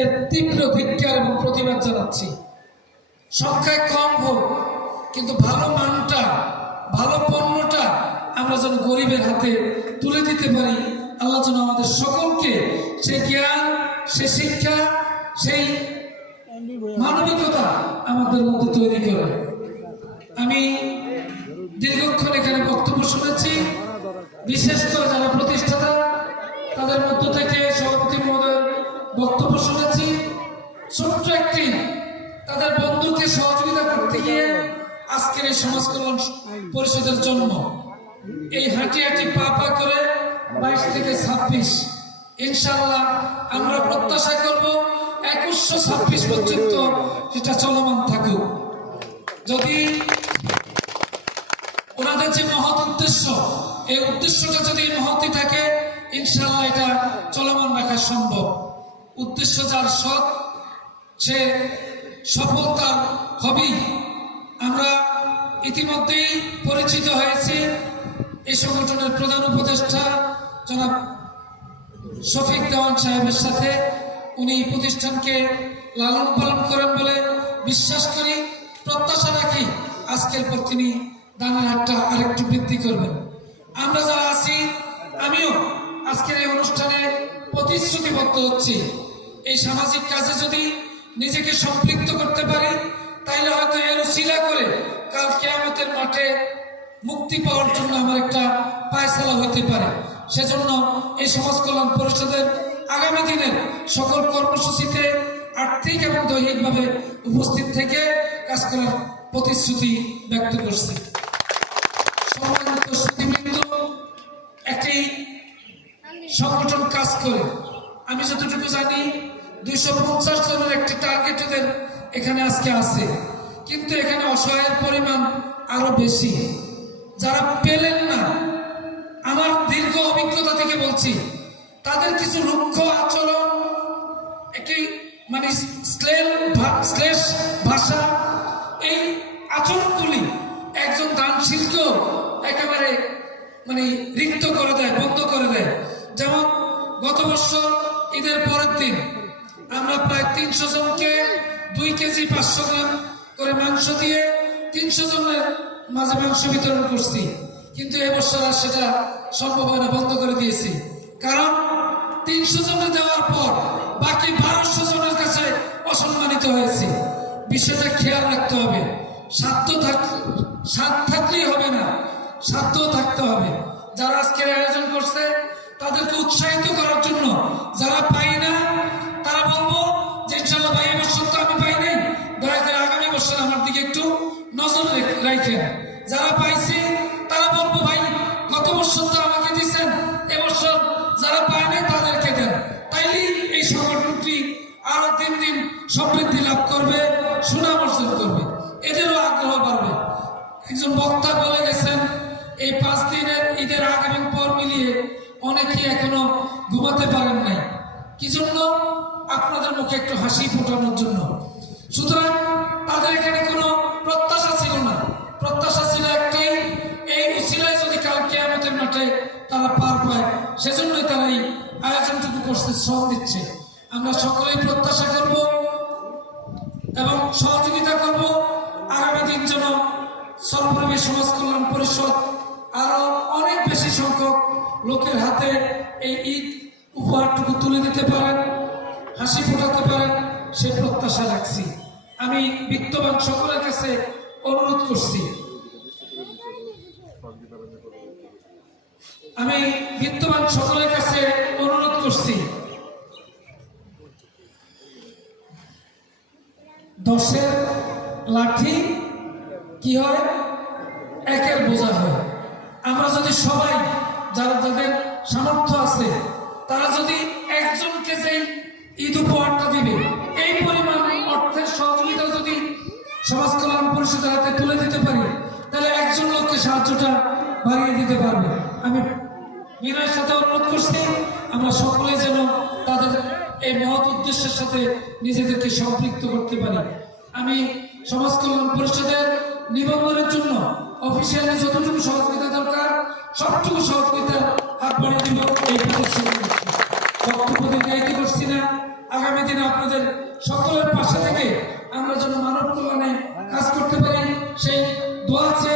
এর তীব্র ধিক্কার এবং প্রতিবাদ জানাচ্ছি। সংখ্যায় কম হোক, কিন্তু ভালো মানটা, ভালো পণ্যটা আমরা যেন গরিবের হাতে তুলে দিতে পারি। আল্লাহ যেন আমাদের সকলকে সেই জ্ঞান, সেই শিক্ষা, সেই মানবিকতা আমাদের মধ্যে তৈরি করে। আমি দীর্ঘক্ষণ এখানে বক্তব্য শুনেছি, বিশেষ করে যারা প্রতিষ্ঠাতা তাদের মধ্য থেকে সভাপতি মহোদয়ের বক্তব্য শুনেছি। ছোট্ট একটি তাদের বন্ধুকে সহযোগিতা করতে গিয়ে আজকের এই সমাজ কল্যাণ পরিষদের জন্ম। এই হাঁটি হাঁটি পা পা করে 22 থেকে 26 ইনশাআল্লাহ আমরা প্রত্যাশা করব 2126 পর্যন্ত এটা চলমান থাকুক। যদি ওনাদের যে মহৎ উদ্দেশ্য, এই উদ্দেশ্যটা যদি মহৎই থাকে, ইনশাআল্লাহ এটা চলমান রাখা সম্ভব। উদ্দেশ্য যার সৎ, সে সফলতা হবেই। আমরা ইতিমধ্যেই পরিচিত হয়েছি এই সংগঠনের প্রধান উপদেষ্টা জনাব শফিক দেওয়ান সাহেবের সাথে। উনি প্রতিষ্ঠানকে লালন পালন করেন বলে বিশ্বাস করি, প্রত্যাশা রাখি আজকের পর তিনি দানার হারটা আরেকটু বৃদ্ধি করবেন। আমরা যারা আছি, আমিও আজকের এই অনুষ্ঠানে প্রতিশ্রুতিবদ্ধ হচ্ছি, এই সামাজিক কাজে যদি নিজেকে সম্পৃক্ত করতে পারি, তাইলে হয়তো এর উসিলা করে কাল কিয়ামতের মাঠে মুক্তি পাওয়ার জন্য আমার একটা ফায়সালা হইতে পারে। সেজন্য এই সমাজ কল্যাণ পরিষদের আগামী দিনের সকল কর্মসূচিতে আর্থিক এবং দৈহিকভাবে উপস্থিত থেকে কাজ করার প্রতিশ্রুতি ব্যক্ত করছি। সম্মানিত সুধীবৃন্দ, একটি সংগঠন কাজ করে, আমি যতটুকু জানি 250 জনের একটি টার্গেট এদের এখানে আজকে আছে, কিন্তু এখানে অসহায়ের পরিমাণ আরো বেশি। যারা পেলেন না, আমার দীর্ঘ অভিজ্ঞতা থেকে বলছি, তাদের কিছু রুক্ষ আচরণ, একটি মানে শ্লেষ ভাষা, এই আচরণগুলি একজন দানশীলকেও একেবারে মানে রিক্ত করে দেয়, বন্ধ করে দেয়। যেমন গত বছর ঈদের পরের দিন আমরা প্রায় 300 জনকে 2 কেজি 500 গ্রাম করে মাংস দিয়ে 300 জনের মাঝে মাংস বিতরণ করছি, কিন্তু এবছর আর সেটা সম্ভব হয় না, বন্ধ করে দিয়েছি। কারণ 300 জনে দেওয়ার পর বাকি 1200 জনের কাছে অসম্মানিত হয়েছে। বিষয়টা খেয়াল রাখতে হবে। সাধ্য থাকলেই হবে না, সাধ্য থাকতে হবে। যারা আজকের আয়োজন করছে তাদেরকে উৎসাহিত করার জন্য, যারা পাই না তারা বলবো যে ইনশাআল্লাহ ভাই এবছর তো আমি পাই নাই, দয়া করে আগামী বছর আমার দিকে একটু নজর রাখেন। যারা পাইছে তারা বলবো ভাই গত বছর তো আমাকে দিচ্ছেন, এবছর যারা পায় নাই তাদেরকে দেন। তাইলেই এই সংগঠনটি আরো দিন দিন সমৃদ্ধি লাভ করবে, সুনাম অর্জন করবে, এদেরও আগ্রহ বাড়বে। একজন বক্তা বলে গেছেন, এই 5 দিনের ঈদের আগে এবং পর মিলিয়ে অনেকেই এখনো ঘুমাতে পারেন নাই। কি জন্য? আপনাদের মুখে একটু হাসি ফোটানোর জন্য। সুতরাং তাদের এখানে কোনো প্রত্যাশা ছিল না, প্রত্যাশা ছিল একটাই, এই উসিলায় যদি কাল কিয়ামতের মাঠে তারা পার পায়, সেজন্যই তারা এই আয়োজনটুকু করতে শ্রম দিচ্ছে। আমরা সকলেই প্রত্যাশা করব এবং সহযোগিতা করব আগামী দিন যেন সর্বপরিবেশ সমাজ কল্যাণ পরিষদ আরো অনেক বেশি সংখ্যক লোকের হাতে এই ঈদ উপহারটুকু তুলে দিতে পারেন, হাসি ফোটাতে পারেন, সে প্রত্যাশা রাখছি। আমি বিত্তবান সকলের কাছে অনুরোধ করছি, আমি বিত্তবান সকলের কাছে অনুরোধ করছি, 10-এর লাঠি কি হয়, 1-এর বোঝা হয়। আমরা যদি সবাই, যারা যাদের সামর্থ্য আছে, তারা যদি একজনকে যে ঈদ উপহারটা দিবে, এই পরিমাণ অর্থের সহযোগিতা যদি সমাজ কল্যাণ পরিষদের হাতে তুলে দিতে পারি, তাহলে একজন লোককে সাহায্যটা বাড়িয়ে দিতে পারবে। আমি বিনয়ের সাথে অনুরোধ করছি, আমরা সকলে যেন তাদের এই মহৎ উদ্দেশ্যের সাথে নিজেদেরকে সম্পৃক্ত করতে পারি। আমি সমাজ কল্যাণ পরিষদের নিবন্ধনের জন্য অফিসিয়ালি যতটুকু সহযোগিতা দরকার সবটুকু সহযোগিতা হাত বাড়িয়ে দিব। এই প্রতিশ্রুতি বক্তব্য দীর্ঘায়িত করছি না, আগামী দিনে আপনাদের সকলের পাশে থেকে আমরা যেন মানব কল্যাণে কাজ করতে পারি সেই দোয়া চেয়ে